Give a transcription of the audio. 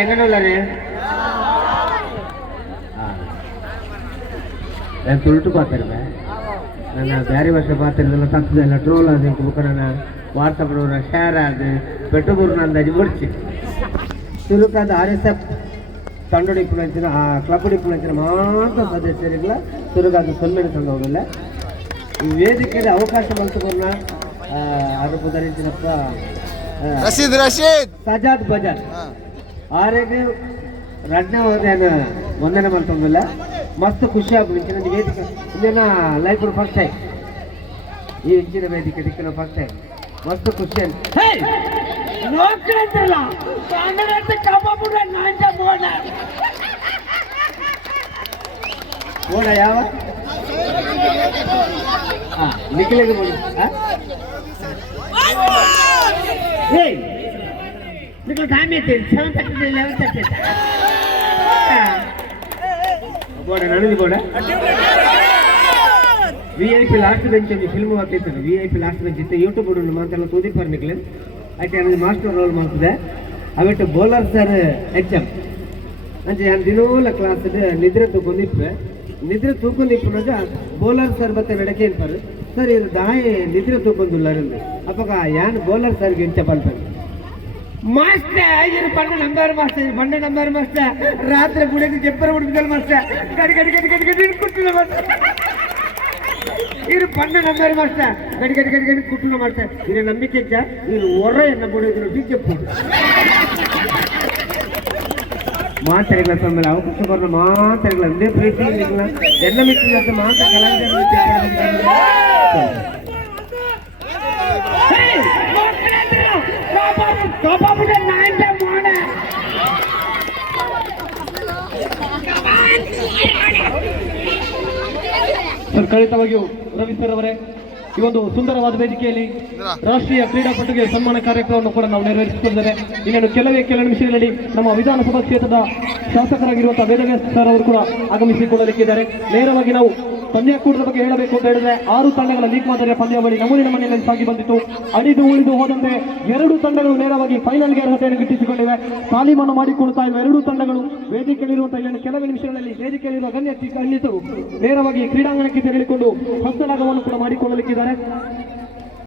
എങ്ങനെയുള്ളേ ನಾನು ತುಳುಟು ಪಾತಿರುವೆ ನನ್ನ ಬೇರೆ ಭಾಷೆ ಪಾತಿರೋದೆಲ್ಲ ತಪ್ಪದೆಲ್ಲ ಟ್ರೋಲ್ ಆದ ಬುಕ್ಕ ನಾನು ವಾಟ್ಸಪ್ ಶೇರ್ ಆದ ಪೆಟ್ಟುಬೂರು ಅಂದಾಜು ಮುಡಿಸಿ ತುಳುಕಾದ RSF ತಂಡ ಡಿಪ್ಲೊಂಚಿನ ಆ ಕ್ಲಬ್ ಡಿಪ್ಲೊಂಚಿನ ಮಾತ್ರ ಸದಸ್ಯರಿಲ್ಲ ತುಳುಕಾದ ಸೊನ್ಮೆಣಿ ಸಂಘವಿಲ್ಲ ಈ ವೇದಿಕೆಗೆ ಅವಕಾಶ ಬಂತುಕೊಂಡ ಅದಕ್ಕೆ ಧರಿಸಿನಪ್ಪ ಸಜಾದ್ ಬಜಾದ್ ಆರೆಗೆ ರಡ್ನೆ ಹೋದೇನು ಒಂದನೇ ಮಂತೊಂದಿಲ್ಲ ಮಸ್ತ್ ಖುಷಿ ಆಗ್ಬಿಟ್ಟು ನನ್ನ ವೇದಿಕೆ ಇಂದಿನ ಲೈಫ್ ಫಸ್ಟ್ ಟೈಮ್ ಈ ಹೆಚ್ಚಿನ ವೇದಿಕೆ ದಿಕ್ಕಿನ ಫಸ್ಟ್ ಟೈಮ್ ಮಸ್ತ್ ಖುಷಿ ಓಡ ಯಾವ ನಿಖಿಲಿಗೆ ನೋಡಿ ನಿಖಿಲ್ ಟೈಮ್ ಐತಿ 7:30 11:30 ಬೋಡ ನನಗೆ ಬೋಡ VIP ಲಾಸ್ಟ್ ಬೆಂಚ್ ಅಂತ ಫಿಲ್ಮ್ ಹಾಕಿರ್ತಾರೆ VIP ಲಾಸ್ಟ್ ಬೆಂಚ್ ಇತ್ತು ಯೂಟ್ಯೂಬ್ ಬೋರ್ಡ್ ಮಾತೆಲ್ಲ ತೋದಿಪ್ಪಾರ ನಿಖಿಲ್ అయితే అనేది ಮಾಸ್ಟರ್ ರೋಲ್ ಮಾಡ್ತದೆ ಅವಟ್ಟು ಬೌಲರ್ ಸರ್ HM అంటే ನಾನು ದಿನೋಲ ಕ್ಲಾಸ್ ನಿದ್ರೆ ತೂಕೊಂಡಿಪ್ಪನಾಗ ಬೌಲರ್ ಸರ್ ಮತ್ತೆ ನಡಕೆ ಇರ್ತಾರೆ ಸರ್ ಇದು ದಾಯಿ ನಿದ್ರೆ ತೂಕೊಂಡಿಲ್ಲಾರಿಂದ ಅಪ್ಪಾಗ ಯಾನ್ ಬೌಲರ್ ಸರ್ಗೆ ಇಂಚ ಪಡ್ತಾರೆ ಮಾಸ್ಟರ್ ಇದು ಪಂಡ ನಂಬರ್ ಮಾಸ್ಟರ್ ರಾತ್ರಿ ಗುಡಿಗೆ ಜಪ್ಪರ ಹುಡುಗಿದಲ್ಲ ಮಾಸ್ಟರ್ ಗಡಿ ಗಡಿ ಗಡಿ ಗಡಿ ಗಡಿ ಕುಟ್ಟಿನ ಮಾಸ್ಟರ್ ಇದು ಪಂಡ ನಂಬರ್ ಮಾಸ್ಟರ್ ಗಡಿ ಗಡಿ ಗಡಿ ಗಡಿ ಕುಟ್ಟಿನ ಮಾಸ್ಟರ್ ಇದು ನಂಬಿಕೆ ಇದು ಹೊರ ಎನ್ನ ಬಿಡೋದು ಡಿಜೆಪ್ಪು ಮಾತಾಡಿಲ್ಲ ತಮ್ಮಲ್ಲಿ ಅವಕಾಶ ಬರಲ್ಲ ಮಾತಾಡಿಲ್ಲ ಅಂದೇ ಪ್ರೀತಿ ಇಲ್ಲ ಎಲ್ಲ ಮಿಕ್ಕಿಲ್ಲ ಅಂತ ಮಾತಾ ಸರ್ ಖಂಡಿತವಾಗಿಯೂ ರವಿ ಸರ್ ಅವರೇ ಈ ಒಂದು ಸುಂದರವಾದ ವೇದಿಕೆಯಲ್ಲಿ ರಾಷ್ಟ್ರೀಯ ಕ್ರೀಡಾಪಟುಗೆ ಸನ್ಮಾನ ಕಾರ್ಯಕ್ರಮವನ್ನು ಕೂಡ ನಾವು ನೆರವೇರಿಸುತ್ತಿದ್ದೇವೆ ಇನ್ನೇನು ಕೆಲವು ನಿಮಿಷಗಳಲ್ಲಿ ನಮ್ಮ ವಿಧಾನಸಭಾ ಕ್ಷೇತ್ರದ ಶಾಸಕರಾಗಿರುವಂತಹ ವೇದವ್ಯಾಸ ಸರ್ ಅವರು ಕೂಡ ಆಗಮಿಸಿಕೊಳ್ಳಲಿಕ್ಕಿದ್ದಾರೆ. ನೇರವಾಗಿ ನಾವು ಪಂದ್ಯಾಕೂಟದ ಬಗ್ಗೆ ಹೇಳಬೇಕು ಅಂತ ಹೇಳಿದ್ರೆ 6 ತಂಡಗಳ ಲೀಗ್ ಮಾದರಿಯ ಪಂದ್ಯಾವಳಿ ನಮೂನಿನ ಮನೆಯಲ್ಲಿ ಸಾಗಿ ಬಂದಿತ್ತು. ಅಡಿದು ಉಳಿದು ಹೋದಂತೆ 2 ತಂಡಗಳು ನೇರವಾಗಿ ಫೈನಲ್ಗೆ ಅರ್ಹತೆಯನ್ನು ಗಿಟ್ಟಿಸಿಕೊಂಡಿವೆ. ತಾಲೀಮನ್ನು ಮಾಡಿಕೊಳ್ಳುತ್ತಾ ಇರುವ 2 ತಂಡಗಳು ವೇದಿಕೆಯಲ್ಲಿರುವಂತಹ ಇನ್ನು ಕೆಲವೇ ನಿಮಿಷಗಳಲ್ಲಿ ವೇದಿಕೆಯಲ್ಲಿರುವ ಗಣ್ಯರು ನೇರವಾಗಿ ಕ್ರೀಡಾಂಗಣಕ್ಕೆ ತೆರಳಿಕೊಂಡು ಹಸ್ತಲಾಘವನ್ನು ಕೂಡ ಮಾಡಿಕೊಳ್ಳಲಿಕ್ಕಿದ್ದಾರೆ.